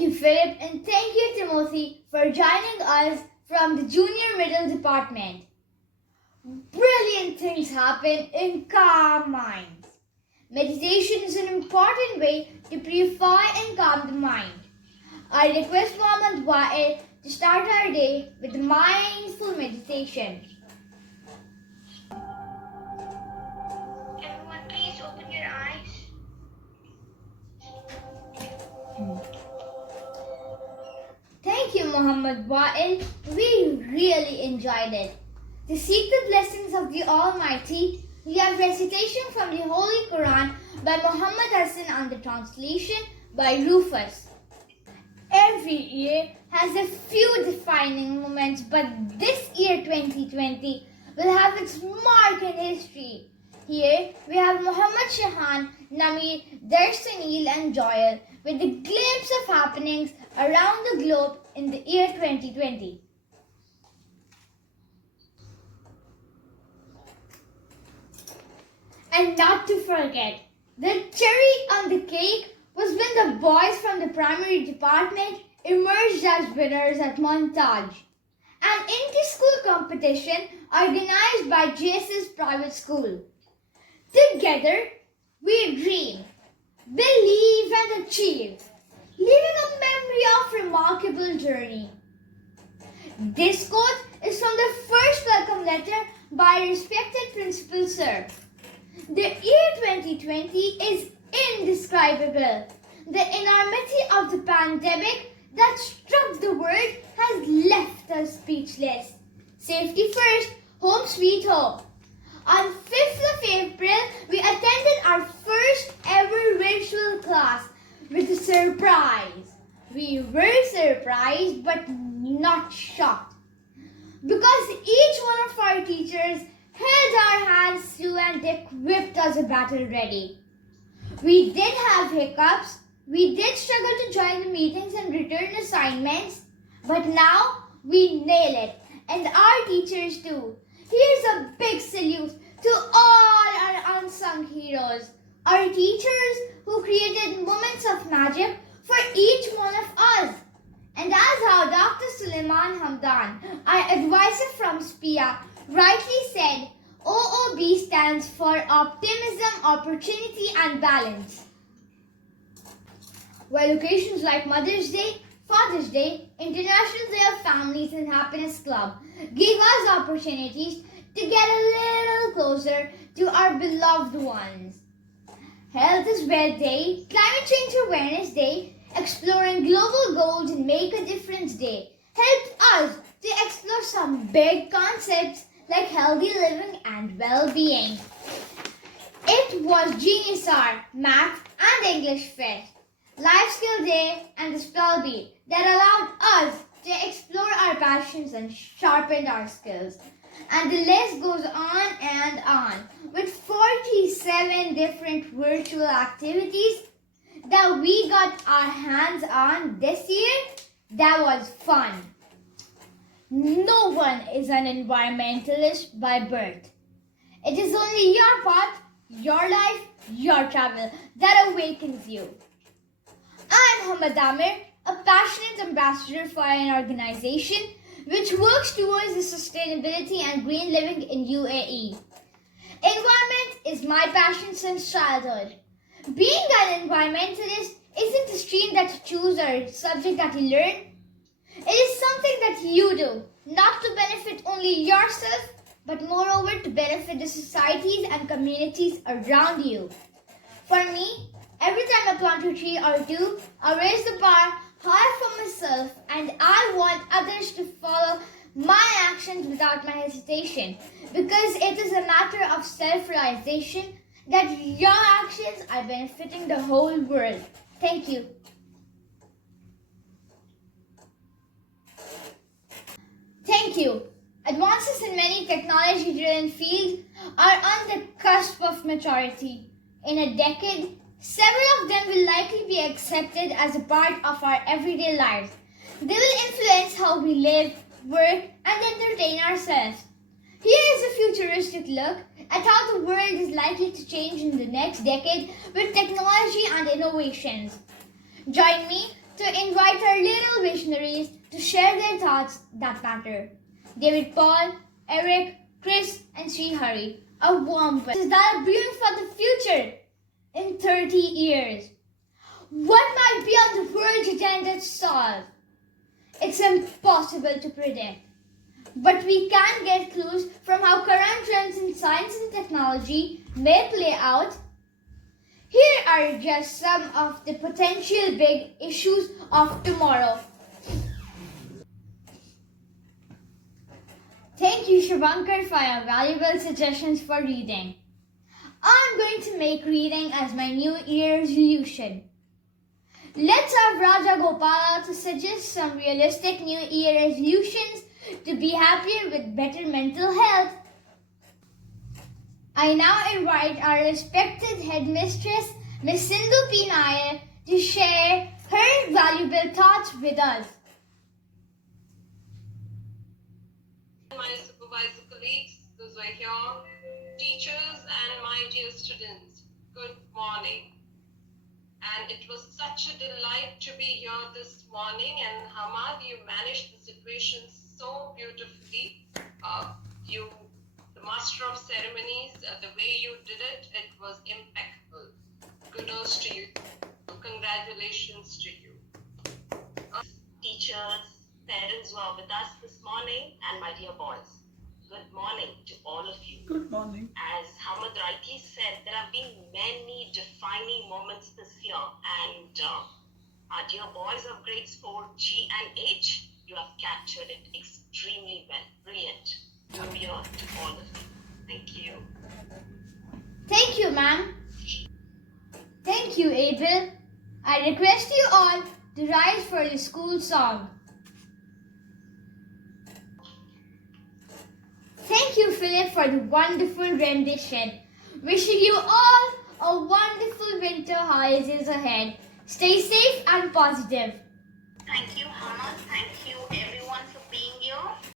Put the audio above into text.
you, Philip, and thank you, Timothy, for joining us from the Junior Middle Department. Brilliant things happen in calm minds. Meditation is an important way to purify and calm the mind. I request Hamad to start our day with mindful meditation. Everyone, please open your eyes. Thank you, Muhammad Wa'il. We really enjoyed it. To seek the blessings of the Almighty, we have recitation from the Holy Quran by Muhammad Hassan and the translation by Rufus. Every year has a few defining moments, but this year 2020 will have its mark in history. Here we have Muhammad Shahan, Namir, Darsanil and Joel with a glimpse of happenings around the globe in the year 2020. And not to forget, the cherry on the cake was when the boys from the primary department emerged as winners at Montage, an inter-school competition organized by JS's private school. Together, we dream, believe and achieve, leaving a memory of remarkable journey. This quote is from the first welcome letter by respected Principal Sir. The year 2020 is indescribable. The enormity of the pandemic that struck the world has left us speechless. Safety first, home sweet home. On 5th of April, we attended our first ever virtual class with a surprise. We were surprised but not shocked, because each one of our teachers held our hands through and equipped us a battle ready. We did have hiccups, we did struggle to join the meetings and return assignments, but now we nail it, and our teachers too. Here's a big salute to all our unsung heroes, our teachers who created moments of magic for each one of us. And as how Dr. Suleiman Hamdan, our advisor from SPIA, rightly said, OOB stands for Optimism, Opportunity and Balance. While occasions like Mother's Day, Father's Day, International Day of Families and Happiness Club give us opportunities to get a little closer to our beloved ones. Health is Wealth Day, Climate Change Awareness Day, Exploring Global Goals and Make a Difference Day helped us to explore some big concepts like healthy living and well-being. It was Genius Hour, Math and English Fest, Life Skill Day and the Spell Bee that allowed us to explore our passions and sharpened our skills. And the list goes on and on with 47 different virtual activities that we got our hands on this year. That was fun. No one is an environmentalist by birth. It is only your path, your life, your travel that awakens you. I'm Hamad, a passionate ambassador for an organization which works towards the sustainability and green living in UAE. Environment is my passion since childhood. Being an environmentalist isn't a stream that you choose or a subject that you learn. It is something that you do, not to benefit only yourself, but moreover to benefit the societies and communities around you. For me, every time I plant a tree or two, I raise the bar high for myself, and I want others to follow my actions without my hesitation, because it is a matter of self-realization that your actions are benefiting the whole world. Thank you. Thank you. Advances in many technology-driven fields are on the cusp of maturity. In a decade, several of them will likely be accepted as a part of our everyday lives. They will influence how we live, work, and entertain ourselves. Here is a futuristic look at how the world is likely to change in the next decade with technology and innovations. Join me to invite visionaries to share their thoughts that matter. David Paul, Eric, Chris, and Srihari, a warm welcome. That are brewing for the future in 30 years. What might be on the world's agenda to solve? It's impossible to predict. But we can get clues from how current trends in science and technology may play out. Here are just some of the potential big issues of tomorrow. Thank you, Shavankar, for your valuable suggestions for reading. I'm going to make reading as my New Year resolution. Let's have Raja Gopala to suggest some realistic New Year resolutions to be happier with better mental health. I now invite our respected headmistress, Miss Sindhu P. Nair, to share her valuable thoughts with us. My supervisor colleagues, those who are here, teachers and my dear students, good morning. And it was such a delight to be here this morning, and Hamad, you managed the situation so beautifully. The master of ceremonies, the way you did it, it was impeccable. Kudos to you. Congratulations to you. Teachers, parents who are with us this morning, and my dear boys, good morning to all of you. Good morning. As Hamad rightly said, there have been many defining moments this year, and our dear boys of grades 4, G and H, you have captured it extremely well. Brilliant. Here to all of you. Thank you. Thank you, ma'am. Thank you, Adriel. I request you all to rise for the school song. Thank you, Philip, for the wonderful rendition. Wishing you all a wonderful winter holidays ahead. Stay safe and positive. Thank you, Hamad. Thank you, everyone.